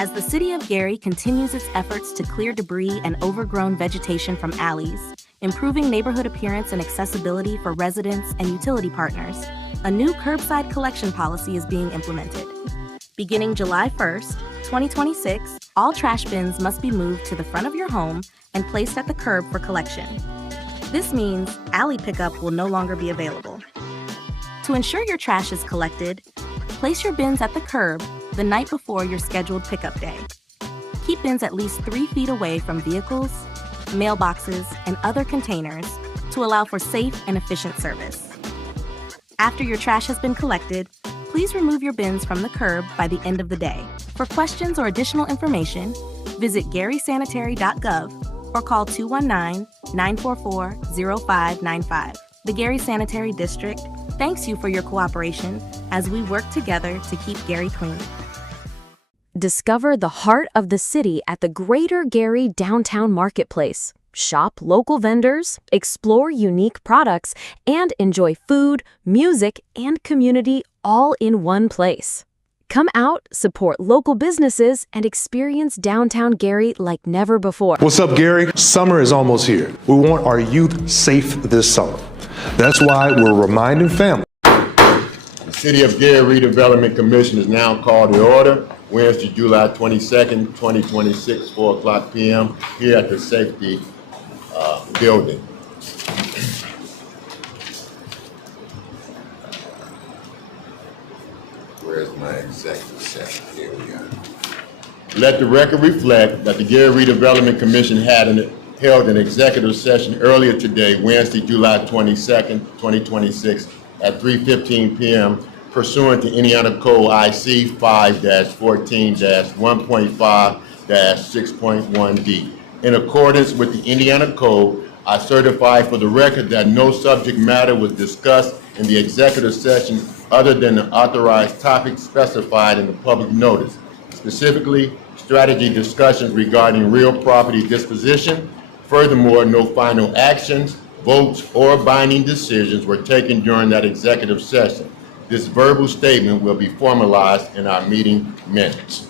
As the city of Gary continues its efforts to clear debris and overgrown vegetation from alleys, improving neighborhood appearance and accessibility for residents and utility partners, a new curbside collection policy is being implemented. Beginning July 1st, 2026, all trash bins must be moved to the front of your home and placed at the curb for collection. This means alley pickup will no longer be available. To ensure your trash is collected, place your bins at the curb the night before your scheduled pickup day. Keep bins at least 3 feet away from vehicles, mailboxes, and other containers to allow for safe and efficient service. After your trash has been collected, please remove your bins from the curb by the end of the day. For questions or additional information, visit garysanitary.gov or call 219-944-0595. The Gary Sanitary District thanks you for your cooperation as we work together to keep Gary clean. Discover the heart of the city at the Greater Gary Downtown Marketplace. Shop local vendors, explore unique products, and enjoy food, music, and community all in one place. Come out, support local businesses, and experience downtown Gary like never before. What's up, Gary? Summer is almost here. We want our youth safe this summer. That's why we're reminding families. The City of Gary Redevelopment Commission is now called to order. Wednesday, July 22nd, 2026, 4 o'clock p.m. here at the Safety Building. Where's my executive session? Here we are. Let the record reflect that the Gary Redevelopment Commission held an executive session earlier today, Wednesday, July 22nd, 2026, at 3:15 p.m. pursuant to Indiana Code IC 5-14-1.5-6.1D. In accordance with the Indiana Code, I certify for the record that no subject matter was discussed in the executive session other than the authorized topics specified in the public notice, specifically strategy discussions regarding real property disposition. Furthermore, no final actions, votes, or binding decisions were taken during that executive session. This verbal statement will be formalized in our meeting minutes.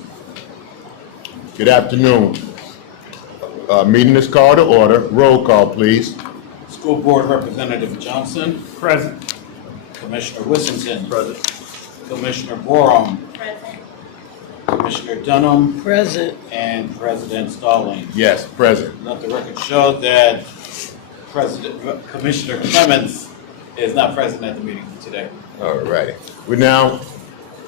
Good afternoon. Meeting is called to order. Roll call, please. School Board Representative Johnson. Present. Commissioner Wissington. Present. Commissioner Borum. Present. Commissioner Dunham. Present. And President Stalling. Yes, present. Let the record show that Commissioner Clements is not present at the meeting today. All righty. We now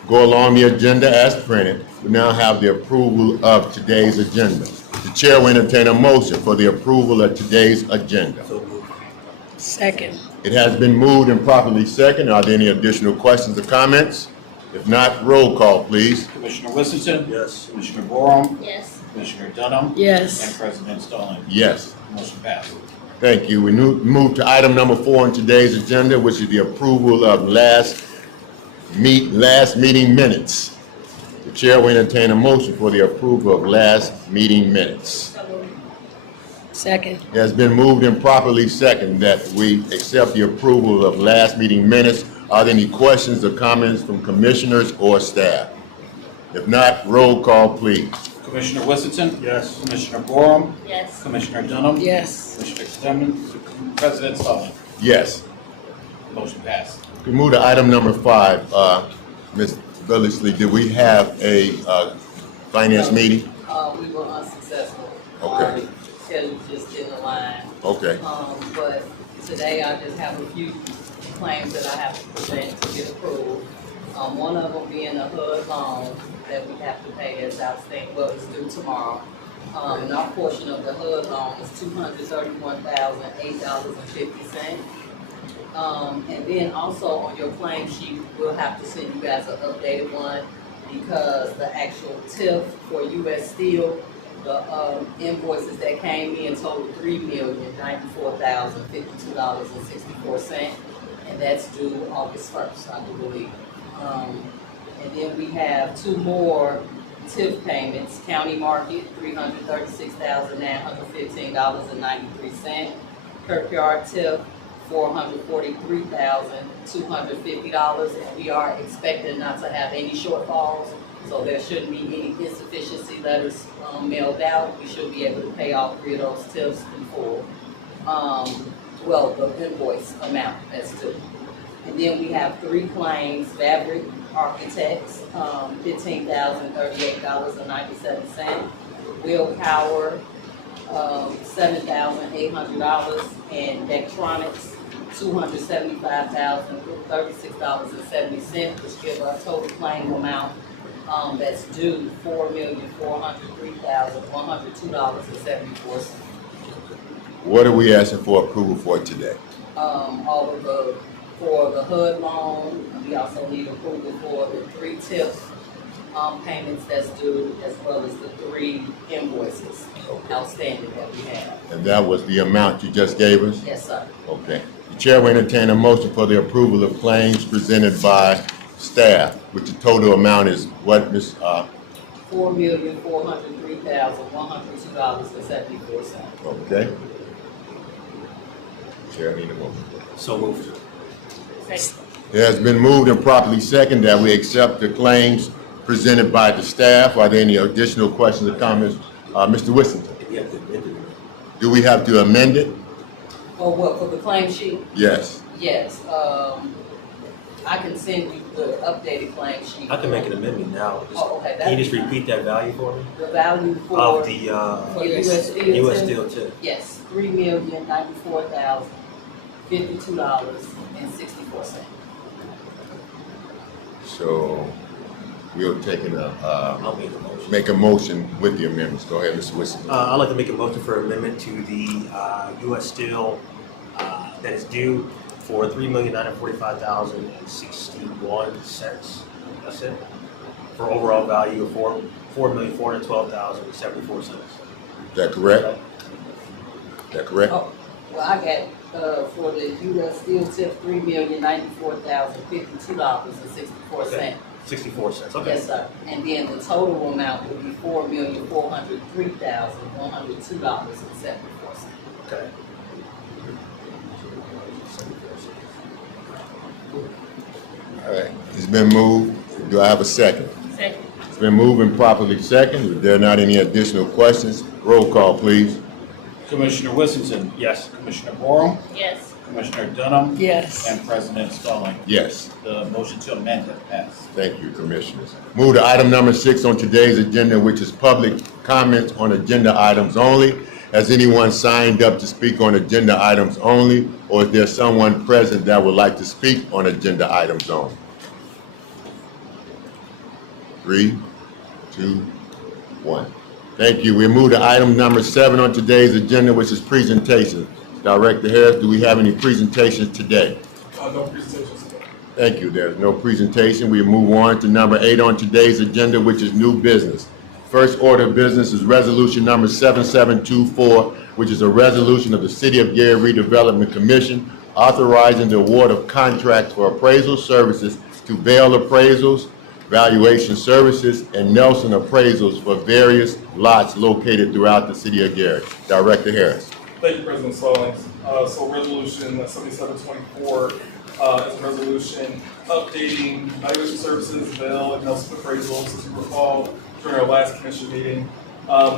go along the agenda as printed. We now have the approval of today's agenda. The chair will entertain a motion for the approval of today's agenda. Second. It has been moved and properly seconded. Are there any additional questions or comments? If not, roll call, please. Commissioner Wissington. Yes. Commissioner Borum. Yes. Commissioner Dunham. Yes. And President Stalling. Yes. Motion passed. Thank you. We move to item number 4 on today's agenda, which is the approval of last meeting minutes. The chair will entertain a motion for the approval of last meeting minutes. Second. It has been moved and properly seconded that we accept the approval of last meeting minutes. Are there any questions or comments from commissioners or staff? If not, roll call, please. Commissioner Wissington. Yes. Commissioner Borum. Yes. Commissioner Dunham. Yes. Commissioner Clements. President Stalling. Yes. Motion passed. We move to item number 5. Ms. Billisley, did we have a finance meeting? We were unsuccessful. Okay. Kelly just didn't align. Okay. But today I just have a few claims that I have to present to get approved. One of them being a HUD loan that we have to pay as outstanding, well, it's due tomorrow. And our portion of the HUD loan is $231,008.50. And then also on your claim sheet, we'll have to send you guys an updated one because the actual TIF for US Steel, the invoices that came in totaled $3,094,052.64, and that's due August 1st, I do believe. And then we have 2 more TIF payments. County Market, $336,915.93. Kirkyard TIF, $443,250, and we are expecting not to have any shortfalls, so there shouldn't be any insufficiency letters mailed out. We should be able to pay all three of those tips in full. Well, the invoice amount that's due. And then we have three claims: Fabric Architects, $15,038.97. Will Cower, $7,800, and Electronics, $275,036.70, which give a total claim amount that's due $4,403,102.74. What are we asking for approval for today? All of for the HUD loan. We also need approval for the three tip payments that's due, as well as the three invoices outstanding that we have. And that was the amount you just gave us? Yes, sir. Okay. The chair will entertain a motion for the approval of claims presented by staff, which the total amount is what, Ms. $4,403,102.74. Okay. Chair need a motion. So moved. Second. It has been moved and properly seconded that we accept the claims presented by the staff. Are there any additional questions or comments? Mr. Whittington, do we have to amend it? Or what, for the claim sheet? Yes. Yes, I can send you the updated claim sheet. I can make an amendment now. Oh, okay, Can you just that's repeat that value for me? the value Of for the US Steel. US tip? Steel tip? Yes, $3,094,052.64. So we'll take I'll make a motion. make a motion with the amendments. Go ahead, Mr. Whittington. I'd like to make a motion for amendment to the US Steel that is due for $3,945,061. That's it. For overall value of $4,412,074. Is that correct? Is that correct? Oh, well, I got, for the US Steel tip, $3,094,052.64. 64 cents. Okay. Yes, sir. And then the total amount would be $4,403,102.74. Okay. All right. It's been moved. Do I have a second? Second. It's been moved and properly second. If there are not any additional questions, roll call, please. Commissioner Whittington. Yes. Commissioner Borum. Yes. Commissioner Dunham. Yes. And President Spelling. Yes. The motion to amend has passed. Thank you, Commissioners. Move to item number 6 on today's agenda, which is public comments on agenda items only. Has anyone signed up to speak on agenda items only, or is there someone present that would like to speak on agenda items only? 3, 2, 1. Thank you. We move to item number 7 on today's agenda, which is presentation. Director Harris, do we have any presentations today? No presentations today. Thank you. There's no presentation. We move on to number 8 on today's agenda, which is new business. First order of business is resolution number 7724, which is a resolution of the City of Gary Redevelopment Commission authorizing the award of contracts for appraisal services to Vail Appraisals, Valuation Services, and Nelson Appraisals for various lots located throughout the City of Gary. Director Harris. Thank you, President Stallings. So resolution 7724 is a resolution updating valuation services, Vail and Nelson Appraisals. As you recall, during our last commission meeting,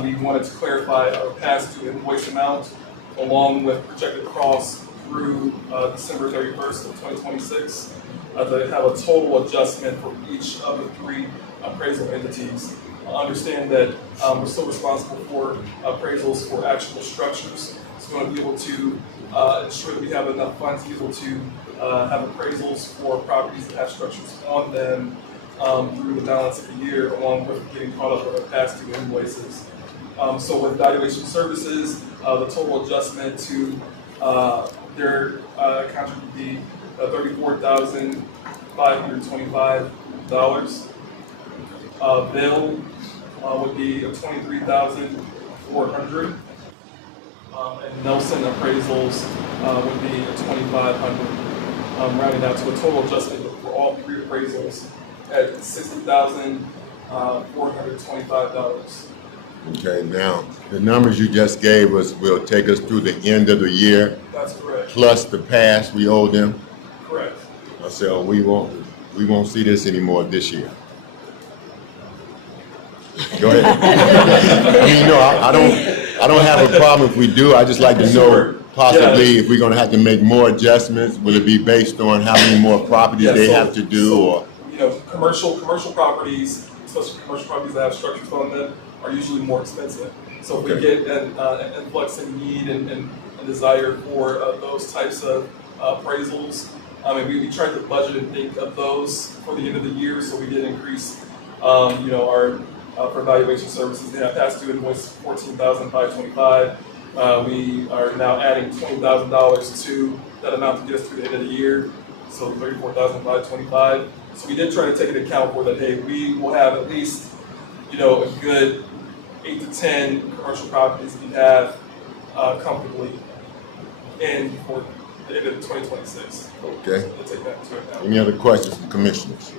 we wanted to clarify our past due invoice amount along with projected costs through December 31st of 2026 to have a total adjustment for each of the 3 appraisal entities. Understand that we're still responsible for appraisals for actual structures. So we want to be able to ensure that we have enough funds to be able to have appraisals for properties that have structures on them through the balance of the year, along with getting caught up with our past due invoices. So with valuation services, the total adjustment to their contract would be $34,525. Bill would be $23,400. And Nelson Appraisals would be $2,500. Rounding out to a total adjustment for all 3 appraisals at $60,425. Okay, now, the numbers you just gave us will take us through the end of the year, That's correct. plus the past we owe them. Correct. So we won't see this anymore this year. Go ahead. I mean, no, I don't have a problem if we do. I just like to know possibly if we're gonna have to make more adjustments. Will it be based on how many more properties they have to do, or? You know, commercial properties, especially commercial properties that have structures on them, are usually more expensive. So if we get an influx in need and desire for those types of appraisals, I mean, we tried to budget and think of those for the end of the year, so we did increase, you know, our for evaluation services. They have past due invoice $14,525. We are now adding $20,000 to that amount to get us to the end of the year, so $34,525. So we did try to take into account for that. Hey, we will have at least, you know, a good 8 to 10 commercial properties we have comfortably in for the end of 2026. Okay. We'll take that into account. Any other questions from commissioners?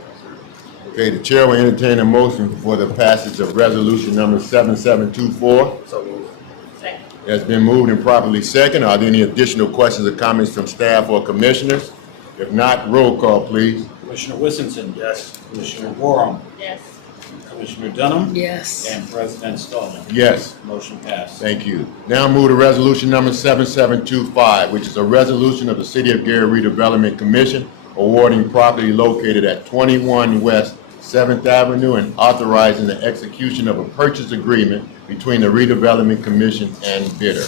Okay, the chair will entertain a motion for the passage of resolution number 7724. So moved. Second. It's been moved and properly second. Are there any additional questions or comments from staff or commissioners? If not, roll call, please. Commissioner Whittington? Yes. Commissioner Borum? Yes. Commissioner Dunham? Yes. And President Stallman? Yes. Motion passed. Thank you. Now move to resolution number 7725, which is a resolution of the City of Gary Redevelopment Commission awarding property located at 21 West 7th Avenue and authorizing the execution of a purchase agreement between the Redevelopment Commission and bidder.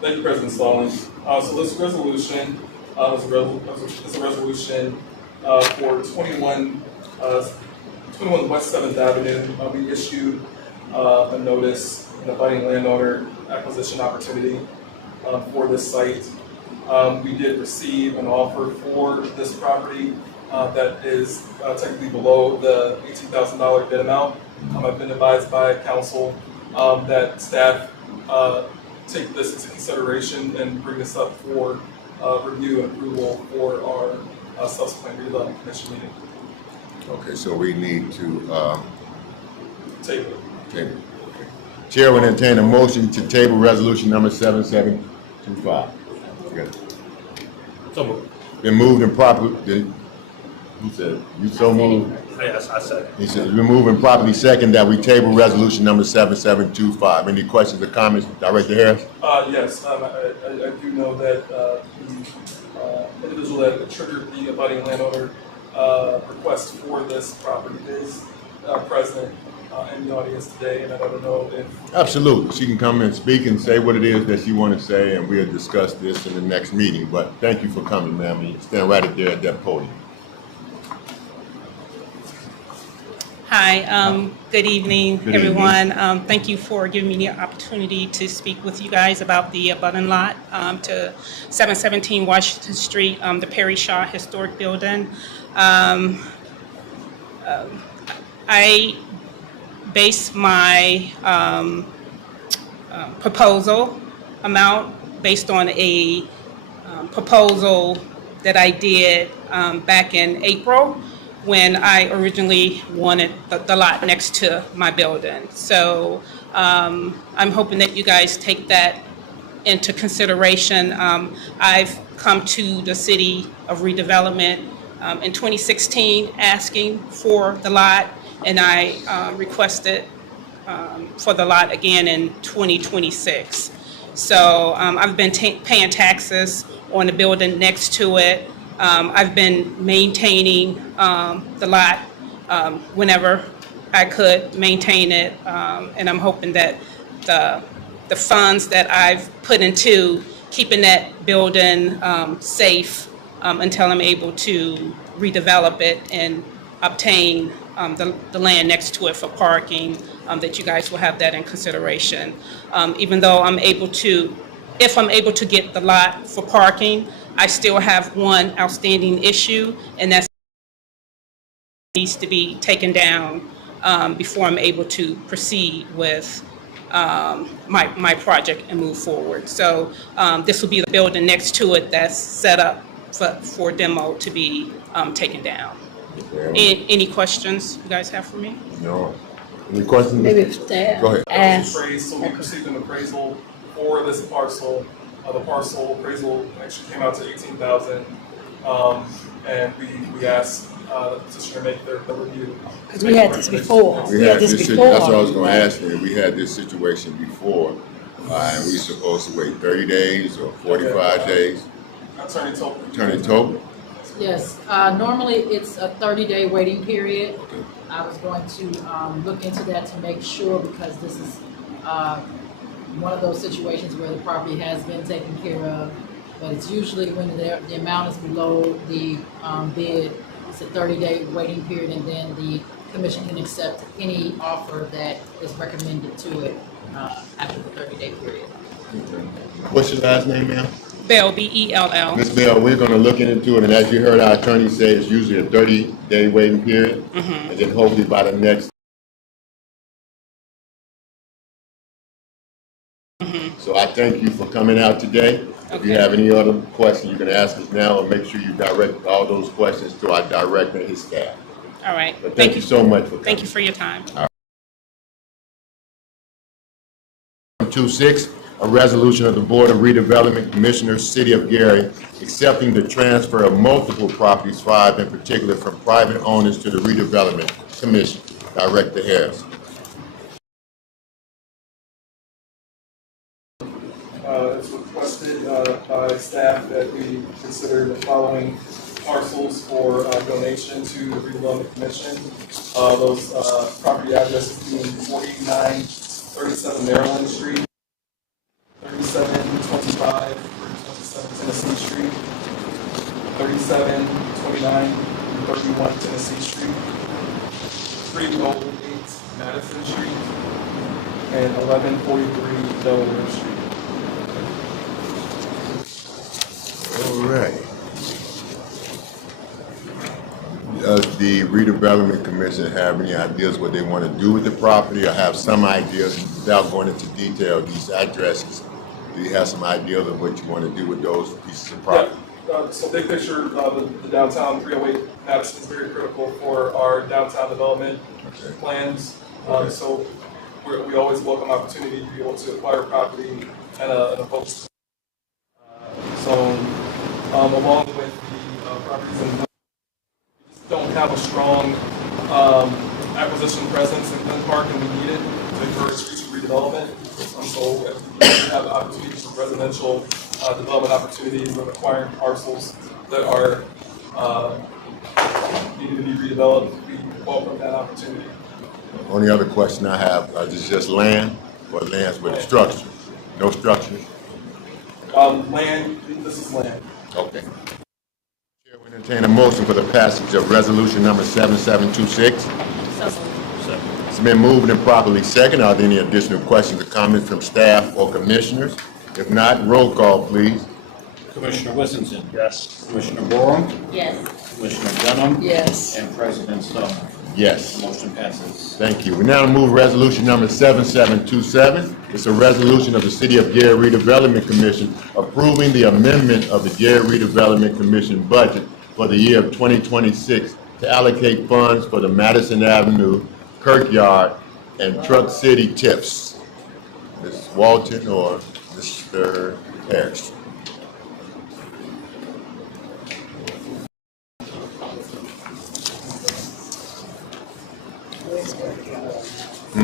Thank you, President Stallman. So this resolution is a resolution for 21 West 7th Avenue. We issued a notice, an abutting landowner acquisition opportunity for this site. We did receive an offer for this property that is technically below the $18,000 bid amount. I've been advised by council that staff take this into consideration and bring this up for review and approval for our subsequent redevelopment commission meeting. Okay, so we need to Table. table. Chair will entertain a motion to table resolution number 7725. Good. So moved. Been moved and properly, who said, you so moved? Yes, I second. He said, it's been moved and properly second that we table resolution number 7725. Any questions or comments, Director Harris? Yes, I do know that the individual that triggered the abutting landowner request for this property is present in the audience today, and I don't know if... Absolutely. She can come and speak and say what it is that she want to say, and we'll discuss this in the next meeting. But thank you for coming, ma'am. You stand right there at that podium. Hi, good evening, Good everyone. Thank you for giving me the opportunity to speak with you guys about the abutting lot to 717 Washington Street, the Perry Shaw Historic Building. I base my proposal amount based on a proposal that I did back in April when I originally wanted the lot next to my building. So I'm hoping that you guys take that into consideration. I've come to the City of Redevelopment in 2016 asking for the lot, and I requested for the lot again in 2026. So I've been paying taxes on the building next to it. I've been maintaining the lot whenever I could maintain it, and I'm hoping that the funds that I've put into keeping that building safe until I'm able to redevelop it and obtain the land next to it for parking, that you guys will have that in consideration. Even though if I'm able to get the lot for parking, I still have one outstanding issue, and that needs to be taken down before I'm able to proceed with my project and move forward. So this will be the building next to it that's set up for demo to be taken down. Any questions you guys have for me? No. Any questions? Maybe if staff. Go ahead. Ask. Appraised, so we received an appraisal for this parcel. The parcel appraisal actually came out to 18,000. And we asked the petitioner to make their review. Because we had this before. We had this, that's what I was gonna ask you. We had this situation before, and we supposed to wait 30 days or 45 days. Attorney Tolman. Attorney Tobin? Yes, normally it's a 30-day waiting period. I was going to look into that to make sure, because this is one of those situations where the property has been taken care of, but it's usually when the amount is below the bid, it's a 30-day waiting period, and then the commission can accept any offer that is recommended to it after the 30-day period. What's your last name, ma'am? Bell, B-E-L-L. Ms. Bell, we're gonna look into it, and as you heard our attorney say, it's usually a 30-day waiting period, and then hopefully by the next. So I thank you for coming out today. If you have any other questions, you can ask us now, or make sure you direct all those questions to our director and his staff. All right. But thank you so much for coming. Thank you for your time. 26, a resolution of the Board of Redevelopment Commissioners, City of Gary, accepting the transfer of multiple properties, 5 in particular, from private owners to the Redevelopment Commission. Director Harris. It's requested by staff that we consider the following parcels for donation to the Redevelopment Commission. Those property addresses being 4937 Maryland Street, 3725 37 Tennessee Street, 3729 31 Tennessee Street, 308 Madison Street, and 1143 Delaware Street. All right. Does the Redevelopment Commission have any ideas what they want to do with the property, or have some ideas without going into detail, these addresses? Do you have some ideas of what you want to do with those pieces of property? Yeah, so big picture, the downtown 308 Madison is very critical for our downtown development plans. So we always welcome opportunity to be able to acquire property in a post zone, along with the properties in. We just don't have a strong acquisition presence in Glen Park, and we need it to encourage future redevelopment. So if we have opportunities for residential development opportunities of acquiring parcels that are needing to be redeveloped, we welcome that opportunity. Only other question I have is just land, or lands with structure? No structure? Land, this is land. Okay. Chair will entertain a motion for the passage of resolution number 7726. It's been moved and properly second. Are there any additional questions or comments from staff or commissioners? If not, roll call, please. Commissioner Whittington? Yes. Commissioner Borum? Yes. Commissioner Dunham? Yes. And President Stone? Yes. Motion passes. Thank you. We now move resolution number 7727. It's a resolution of the City of Gary Redevelopment Commission approving the amendment of the Gary Redevelopment Commission budget for the year of 2026 to allocate funds for the Madison Avenue, Kirkyard, and Truck City TIFs. Ms. Walton or Mr. Harris?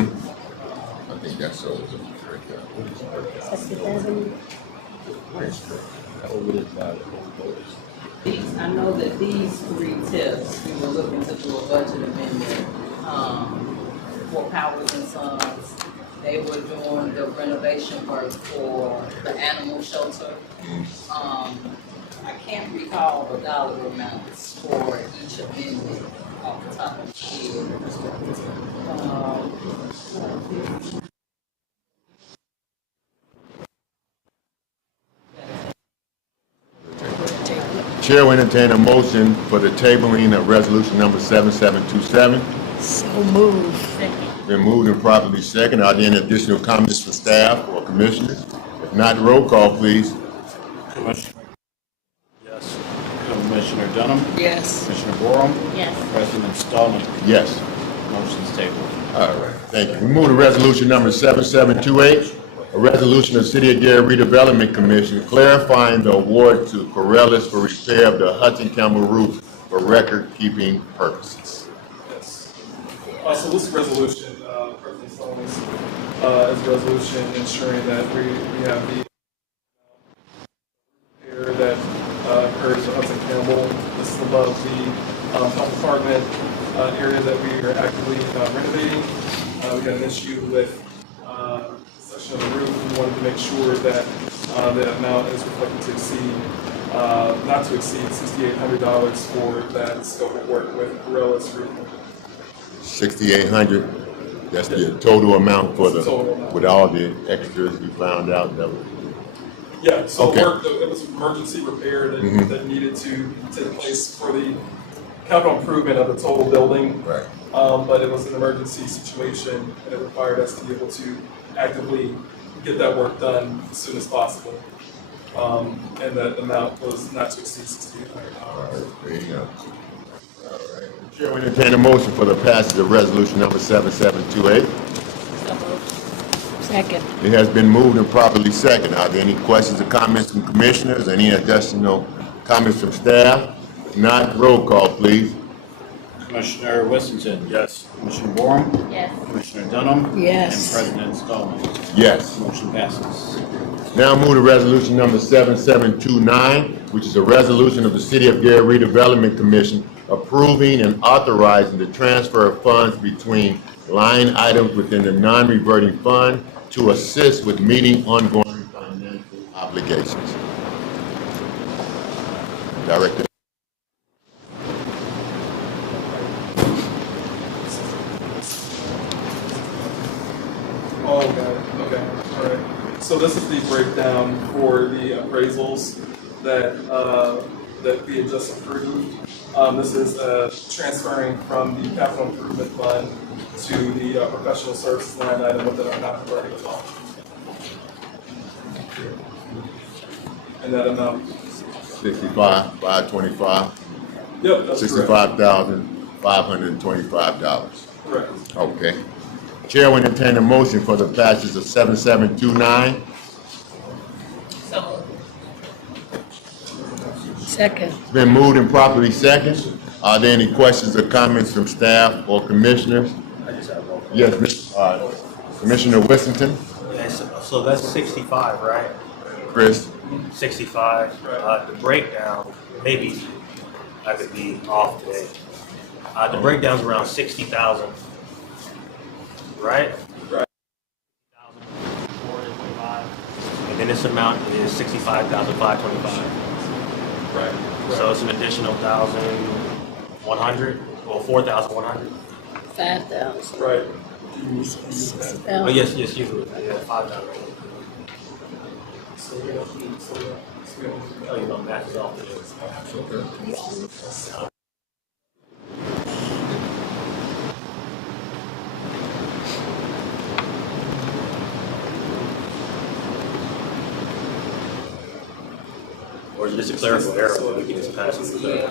I think that's so. I know that these 3 tips, we were looking to do a budget amendment, for Powers and Sons. They were doing the renovation work for the animal shelter. I can't recall the dollar amounts for each amendment off the top of the head. Chair will entertain a motion for the tabling of resolution number 7727. So moved. Been moved and properly second. Are there any additional comments from staff or commissioners? If not, roll call, please. Commissioner? Yes. Commissioner Dunham? Yes. Commissioner Borum? Yes. President Stone? Yes. Motion's tabled. All right, thank you. We move to resolution number 7728, a resolution of the City of Gary Redevelopment Commission clarifying the award to Corellis for repair of the Hudson Campbell roof for record-keeping purposes. Yes. So this resolution, President Sloan's, is a resolution ensuring that we have the repair that occurs at Hudson Campbell. This is above the health department area that we are actively renovating. We had an issue with a section of the roof. We wanted to make sure that the amount is reflected to exceed, not to exceed $6,800 for that scope of work with Corellis Roof. 6,800, that's the total amount for the, Total amount. with all the extras you found out that was. Yeah, so Okay. it was emergency repair that needed to take place for the capital improvement of the total building. Right. But it was an emergency situation and it required us to be able to actively get that work done as soon as possible. And that amount was not to exceed $6,800. All right, there you go. All right. Chair will entertain a motion for the passage of resolution number 7728. So moved. Second. It has been moved and properly second. Are there any questions or comments from commissioners? Any additional comments from staff? If not, roll call, please. Commissioner Whittington? Yes. Commissioner Borum? Yes. Commissioner Dunham? Yes. And President Stallman? Yes. Motion passes. Now move to resolution number 7729, which is a resolution of the City of Gary Redevelopment Commission approving and authorizing the transfer of funds between line items within the non-reverting fund to assist with meeting ongoing financial obligations. Director. Oh, okay, all right. So this is the breakdown for the appraisals that we had just approved. This is transferring from the capital improvement fund to the professional services line item within our non-reverting fund. And that amount, 65,525. yep, that's correct. $65,525. Correct. Okay. Chair will entertain a motion for the passage of 7729. So moved. Second. It's been moved and properly second. Are there any questions or comments from staff or commissioners? Yes, Commissioner Whittington, Yes, so that's 65, right? Chris. 65. The breakdown, maybe I could be off today. The breakdown's around 60,000, right? Right. 425. And then this amount is 65,525. Right. So it's an additional 1,100, or 4,100. 5,000. Right. Oh, yes, excuse me. Yeah, 5,000. Oh, you know, math is off today. Or is it just a clerical error? We can just pass it with that.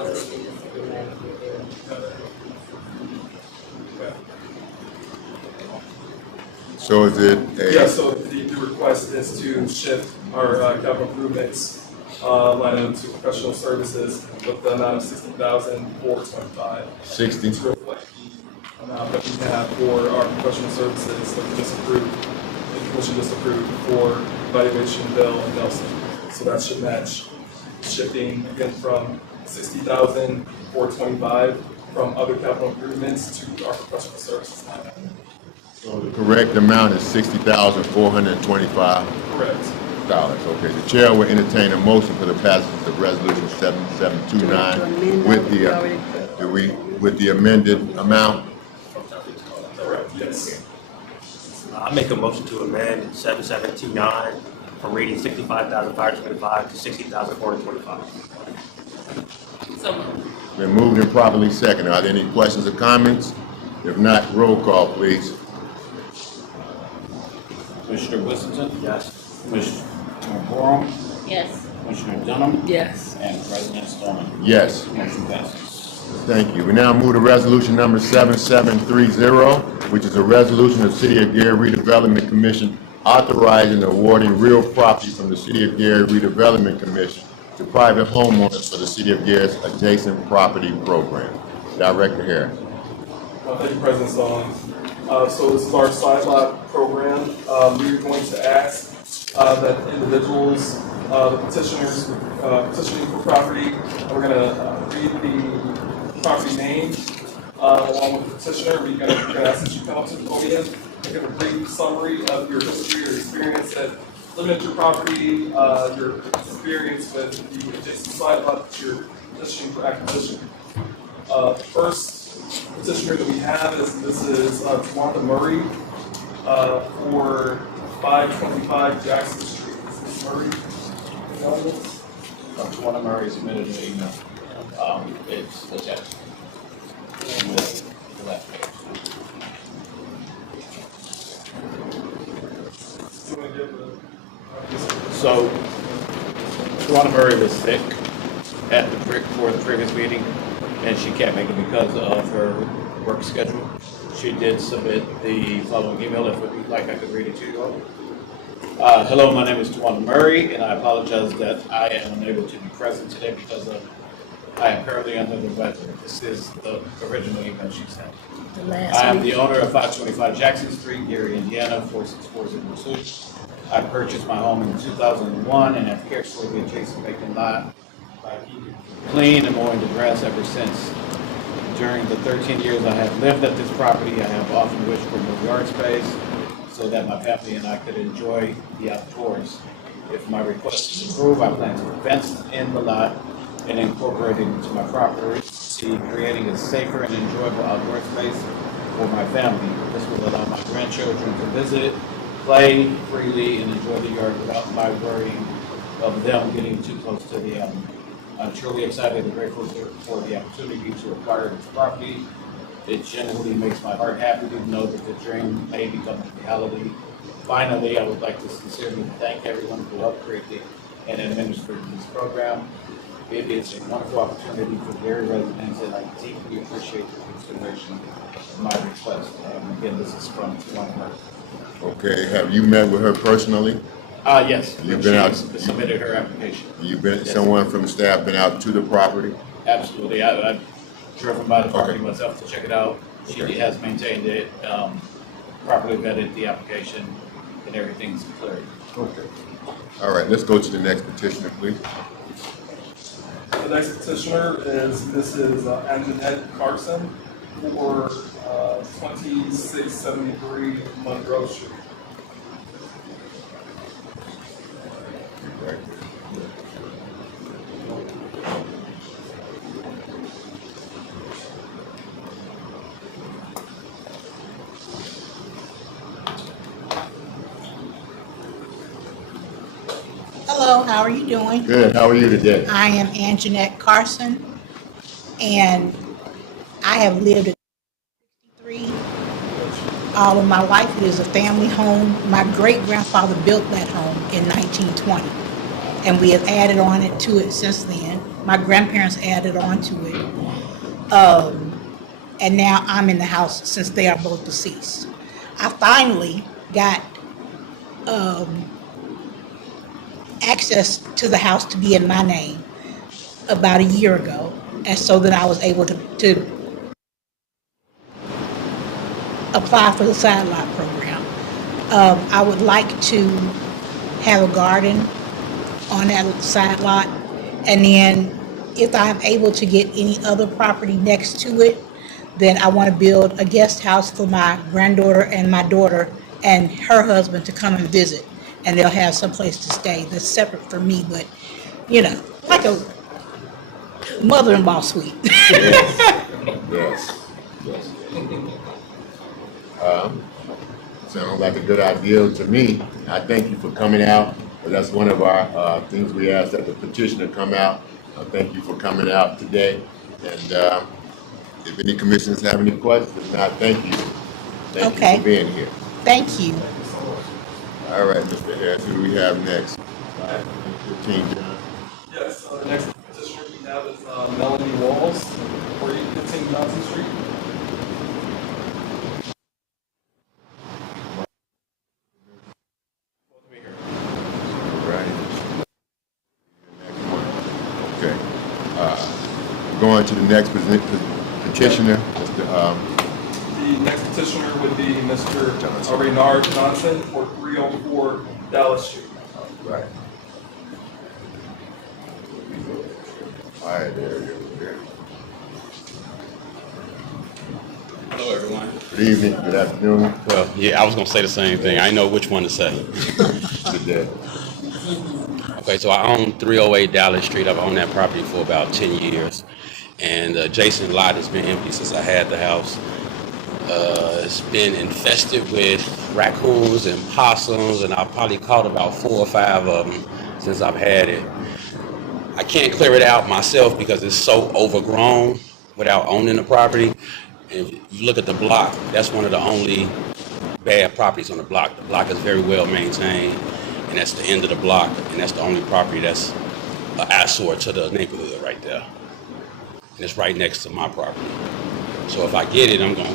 So is it Yeah, a, so the request is to shift our capital improvements line item to professional services with the amount of $60,425. 60? To reflect the amount that we have for our professional services that we just approved, the commission just approved for valuation, Bill, and Nelson. So that should match, shifting again from $60,425 from other capital improvements to our professional services line item. So the correct amount is $60,425. Correct. Okay, the chair will entertain a motion for the passage of resolution 7729 with the amended amount. Correct, yes. I make a motion to amend 7729 from reading 65,525 to 60,425. So moved. Been moved and properly seconded. Are there any questions or comments? If not, roll call, please. Commissioner Whittington? Yes. Commissioner Borum? Yes. Commissioner Dunham? Yes. And President Stallman? Yes. Motion passes. Thank you. We now move to resolution number 7730, which is a resolution of City of Gary Redevelopment Commission authorizing and awarding real property from the City of Gary Redevelopment Commission to private homeowners for the City of Gary's adjacent property program. Director Harris. Thank you, President Stallings. So this is our side lot program. We're going to ask that individuals, the petitioners petitioning for property, we're going to read the property name along with the petitioner. We're going to ask that you come up to the podium and give a brief summary of your history or experience that limited your property, your experience with the adjacent side lot that you're petitioning for acquisition. First petitioner that we have is Tawanda Murray for 525 Jackson Street. This is Murray. Tawanda Murray submitted an email. It's attached. With the last page. So, Tawanda Murray was sick for the previous meeting, and she can't make it because of her work schedule. She did submit the following email. If you'd like, I could read it to you all. Hello, my name is Tawanda Murray, and I apologize that I am unable to be present today because I am currently under the weather. This is the original email she sent. I am the owner of 525 Jackson Street, Gary, Indiana, 46402. I purchased my home in 2001 and have cared for the adjacent vacant lot by keeping it clean and mowing the grass ever since. During the 13 years I have lived at this property, I have often wished for more yard space so that my family and I could enjoy the outdoors. If my request is approved, I plan to fence in the lot and incorporate it into my property, creating a safer and enjoyable outdoor space for my family. This will allow my grandchildren to visit, play freely, and enjoy the yard without my worrying of them getting too close to the animal. I'm truly excited and grateful for the opportunity to acquire this property. It genuinely makes my heart happy to know that the dream may become a reality. Finally, I would like to sincerely thank everyone who helped create and administer this program. It is a wonderful opportunity for Gary residents, and I deeply appreciate the consideration of my request. Again, this is from Tawanda. Okay, have you met with her personally? Yes. You've been out. Submitted her application. You've been. Yes. Someone from the staff been out to the property. Absolutely. I've driven by the property myself to check it out. She has maintained it, properly vetted the application, and everything's clear. Okay. All right. Let's go to the next petitioner, please. The next petitioner is Mrs. Anjanette Carson for 2673 Monroe Street. Hello, how are you doing? Good. How are you today? I am Anjanette Carson, and I have lived at 63 all of my life. It is a family home. My great-grandfather built that home in 1920, and we have added on to it since then. My grandparents added on to it, and now I'm in the house since they are both deceased. I finally got access to the house to be in my name about a year ago, and so that I was able to apply for the side lot program. I would like to have a garden on that side lot, and then if I'm able to get any other property next to it, then I want to build a guest house for my granddaughter and my daughter and her husband to come and visit, and they'll have some place to stay that's separate from me, but, you know, like a mother-in-law suite. Yes. Yes. Sounds like a good idea to me. I thank you for coming out. That's one of our things we ask that the petitioner come out. Thank you for coming out today. And if any commissioners have any questions, if not, thank you. Thank you for being here. Thank you. All right, Mr. Harris, who do we have next? 15, John. Yes, the next petitioner we have is Melanie Walls, Johnson Street. Right. Next one. Okay. Going to the next petitioner, The next petitioner would be Mr. Reynard Johnson for 304 Dallas Street. Right. All right, there. Hello, everyone. Good evening, good afternoon. Well, yeah, I was going to say the same thing. I know which one to say. Good day. Okay, so I own 308 Dallas Street. I've owned that property for about 10 years. And the adjacent lot has been empty since I had the house. It's been infested with raccoons and possums, and I've probably caught about 4 or 5 of them since I've had it. I can't clear it out myself because it's so overgrown without owning the property. And if you look at the block, that's one of the only bad properties on the block. The block is very well maintained, and that's the end of the block, and that's the only property that's an eyesore to the neighborhood right there. And it's right next to my property. So if I get it, I'm going to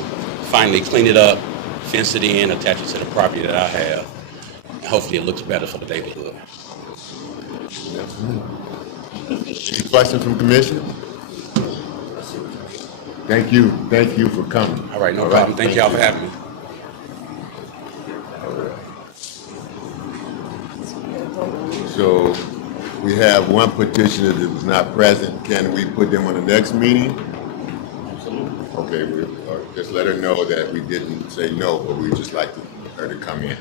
finally clean it up, fence it in, attach it to the property that I have, and hopefully it looks better for the neighborhood. Any questions from commission? Thank you for coming. All right, no problem. Thank y'all for having me. So we have one petitioner that was not present. Can we put them on the next meeting? Absolutely. Okay, just let her know that we didn't say no, but we'd just like her to come in.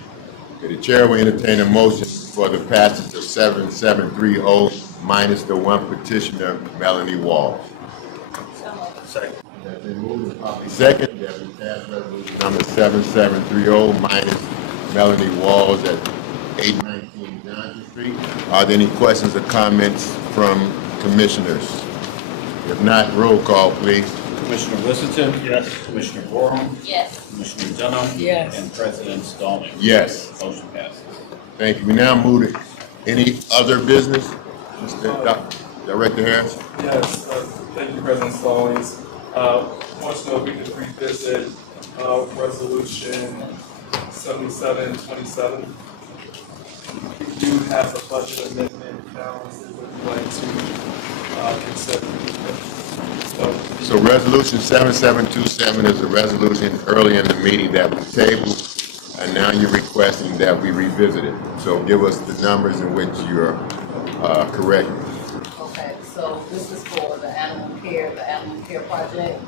Okay, the chair will entertain a motion for the passage of 7730 minus the one petitioner, Melanie Walls. Second. Has been moved and properly second that we pass resolution number 7730 minus Melanie Walls at 819 Johnson Street. Are there any questions or comments from commissioners? If not, roll call, please. Commissioner Whittington? Yes. Commissioner Gorham? Yes. Commissioner Dunham? Yes. And President Stallings? Yes. Motion passes. Thank you. We now move to any other business? Mr. Director Harris? Yes, thank you, President Stallings. Want to know if we could revisit resolution 7727. We do have a budget amendment balance that we'd like to consider. So resolution 7727 is a resolution early in the meeting that we tabled, and now you're requesting that we revisit it. So give us the numbers in which you're correct. Okay, so this is for the animal care project.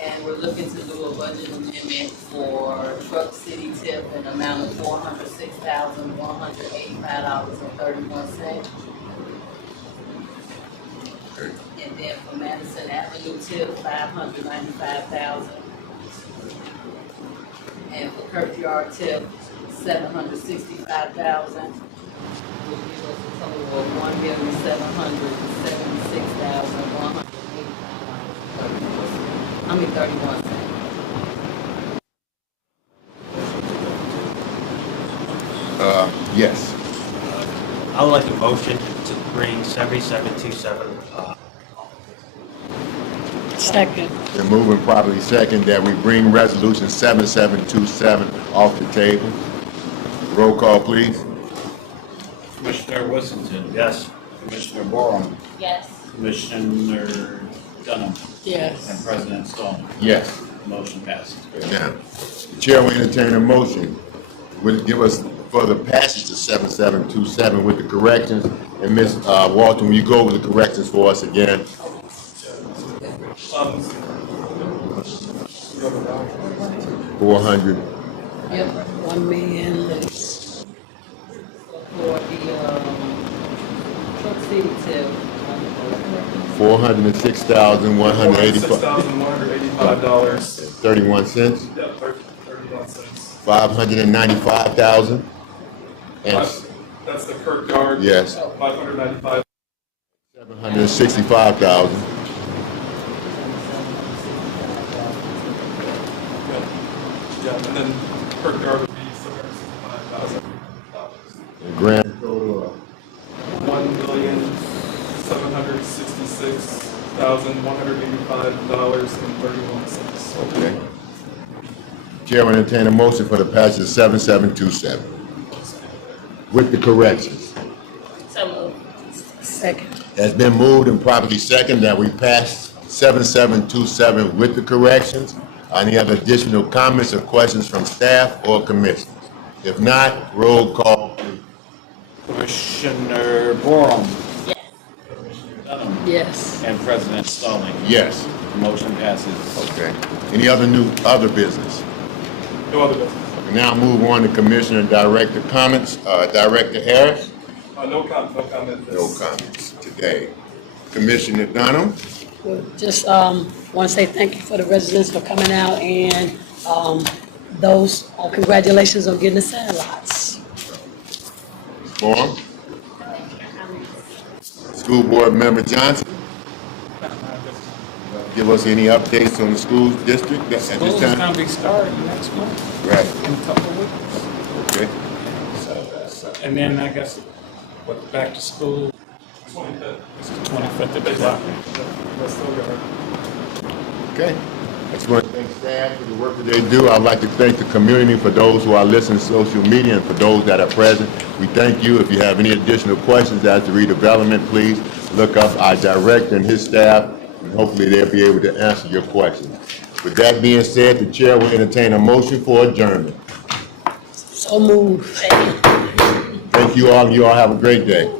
And we're looking to do a budget amendment for Truck City TIP in the amount of $406,185.31. And then for Madison Avenue TIP, $595,000. And for Kirkyard TIP, $765,000. Which gives us a total of $1,776,185. 31 cents. Yes. I would like a motion to bring 7727. Second. They're moving properly second that we bring resolution 7727 off the table. Roll call, please. Commissioner Whittington? Yes. Commissioner Gorham? Yes. Commissioner Dunham? Yes. And President Stallings? Yes. Motion passes. Now, the chair will entertain a motion. Will give us further passage to 7727 with the corrections. And Ms. Walton, will you go over the corrections for us again? 400. Yep. 1 million. For the, Truck City TIP. $406,185. $406,185. 31 cents. Yep, 31 cents. 595,000. And That's the Kirkyard. yes, 595. 765,000. Yeah, and then Kirkyard would be $765,000. The grand total of $1,766,185.31. 31-6. Okay. Chair will entertain a motion for the passage of 7727 with the corrections. Second. It's been moved and properly second that we pass 7727 with the corrections. Any other additional comments or questions from staff or commissioners? If not, roll call, please. Commissioner Borum. Yes. Commissioner Dunham. Yes. And President Stalling. Yes. Motion passes. Okay. Any other business? No other business. Now move on to Commissioner and Director comments. Director Harris? No comment. No comments today. Commissioner Dunham? Well, just want to say thank you for the residents for coming out and those, congratulations on getting the sandlots. Forum? School Board Member Johnson? Give us any updates on the school district at this School's time? gonna be starting next month, Right, in a couple of weeks. okay. And then I guess, back to school, 25th. it's the 25th of July. That's still good. Okay. I just want to thank staff for the work that they do. I'd like to thank the community for those who are listening to social media and for those that are present. We thank you. If you have any additional questions as to redevelopment, please look up our director and his staff, and hopefully they'll be able to answer your questions. With that being said, the chair will entertain a motion for adjournment. So moved. Thank you all, and you all have a great day.